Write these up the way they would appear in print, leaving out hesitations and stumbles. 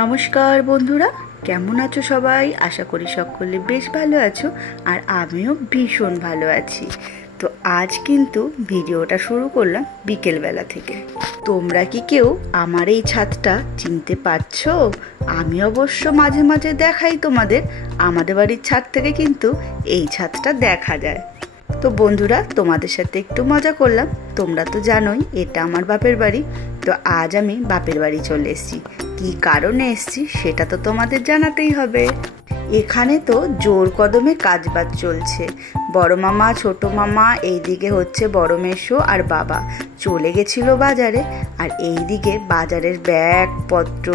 নমস্কার বন্ধুরা, কেমন আছো সবাই? আশা করি সকলে বেশ ভালো আছো, আর আমিও ভীষণ ভালো আছি। তো আজ কিন্তু ভিডিওটা শুরু করলাম বিকেলবেলা থেকে। তোমরা কি কেউ আমার এই ছাদটা চিনতে পারছো? আমি অবশ্য মাঝে মাঝে দেখাই তোমাদের। আমাদের বাড়ির ছাদ থেকে কিন্তু এই ছাদটা দেখা যায়। তো বন্ধুরা, তোমাদের সাথে একটু মজা করলাম। তোমরা তো জানোই এটা আমার বাপের বাড়ি। তো আজ আমি বাপের বাড়ি চলে এসেছি। কি কারণে এসেছি সেটা তো তোমাদের জানাতেই হবে। এখানে তো জোর কদমে কাজবাজ চলছে। বড় মামা, ছোট মামা, এইদিকে হচ্ছে বড় মেসো আর বাবা চলে গেছিল বাজারে। আর এইদিকে বাজারের ব্যাগ পত্র,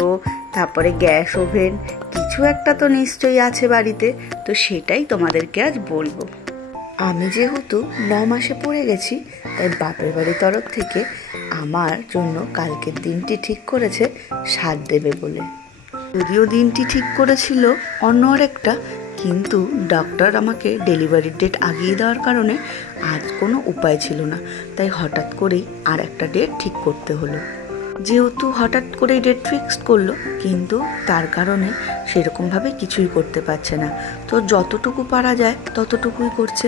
তারপরে গ্যাস ওভেন, কিছু একটা তো নিশ্চয়ই আছে বাড়িতে। তো সেটাই তোমাদেরকে আজ বলবো। আমি যেহেতু 9 মাসে পড়ে গেছি, তাই বাপের বাড়ির তরফ থেকে আমার জন্য কালকের দিনটি ঠিক করেছে সাধ দেবে বলে। যদিও দিনটি ঠিক করেছিল অন্য আরেকটা, কিন্তু ডক্টর আমাকে ডেলিভারির ডেট আগিয়ে দেওয়ার কারণে আজ কোনো উপায় ছিল না, তাই হঠাৎ করেই আর একটা ডেট ঠিক করতে হলো। যেহেতু হঠাৎ করেই ডেট ফিক্সড করলো, কিন্তু তার কারণে সেরকমভাবে কিছুই করতে পারছে না। তো যতটুকু পারা যায় ততটুকুই করছে।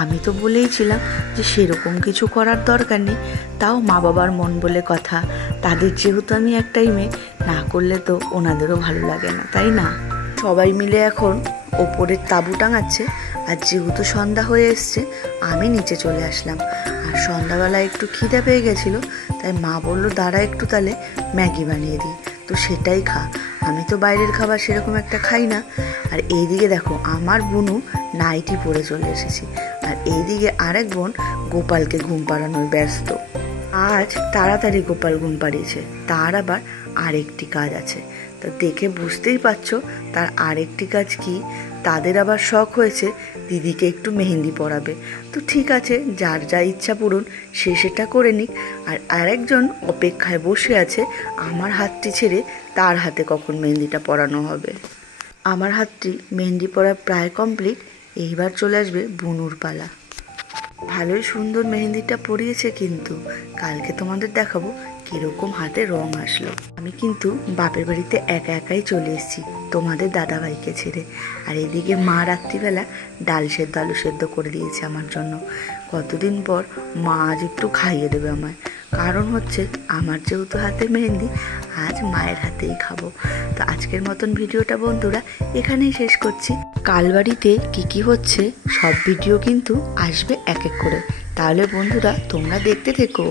আমি তো বলেইছিলাম যে সেরকম কিছু করার দরকার নেই, তাও মা বাবার মন বলে কথা। তাদের যেহেতু আমি একটাই মেয়ে, না করলে তো ওনাদেরও ভালো লাগে না, তাই না? সবাই মিলে এখন ওপরের তাঁবু টাঙাচ্ছে। আর যেহেতু সন্ধ্যা হয়ে এসছে, আমি নিচে চলে আসলাম। আর সন্ধ্যাবেলায় একটু খিদে পেয়ে গেছিলো, তাই মা বললো দাঁড়া একটু তাহলে ম্যাগি বানিয়ে দিই, তো সেটাই খা। আমি তো বাইরের খাবার সেরকম একটা খাই না। আর এইদিকে দেখো আমার বোনও নাইটি পরে চলে এসেছি। আর এইদিকে আরেক বোন গোপালকে ঘুম পাড়ানোর ব্যস্ত। আজ তাড়াতাড়ি গোপাল ঘুম পাড়িয়েছে, তার আবার আরেকটি কাজ আছে। তো দেখে বুঝতেই পারছো তার আরেকটি কাজ কি। তাদের আবার শখ হয়েছে দিদিকে একটু মেহেন্দি পরাবে। তো ঠিক আছে, যার যা ইচ্ছা পূরণ, সে সেটা করে নিক। আর আরেকজন অপেক্ষায় বসে আছে আমার হাতটি ছেড়ে তার হাতে কখন মেহেন্দিটা পরানো হবে। আমার হাতটি মেহেন্দি পরা প্রায় কমপ্লিট। এইবার চলে আসবে বুনুর পালা। ভালোই সুন্দর মেহেন্দিটা পরিয়েছে, কিন্তু কালকে তোমাদের দেখাবো কিরকম হাতে রং আসলো। আমি কিন্তু বাপের বাড়িতে একা একাই চলে এসেছি তোমাদের দাদাভাইকে ছেড়ে। আর এদিকে মা রাত্রিবেলা ডাল সেদ্ধ আলু সেদ্ধ করে দিয়েছে আমার জন্য। কতদিন পর মা আজ একটু খাইয়ে দেবে আমায়। কারণ হচ্ছে আমার যেহেতু হাতে মেহেন্দি, আজ মায়ের হাতেই খাবো। তো আজকের মতন ভিডিওটা বন্ধুরা এখানেই শেষ করছি। কাল বাড়িতে কি হচ্ছে সব ভিডিও কিন্তু আসবে এক এক করে। তাহলে বন্ধুরা তোমরা দেখতে থেকো।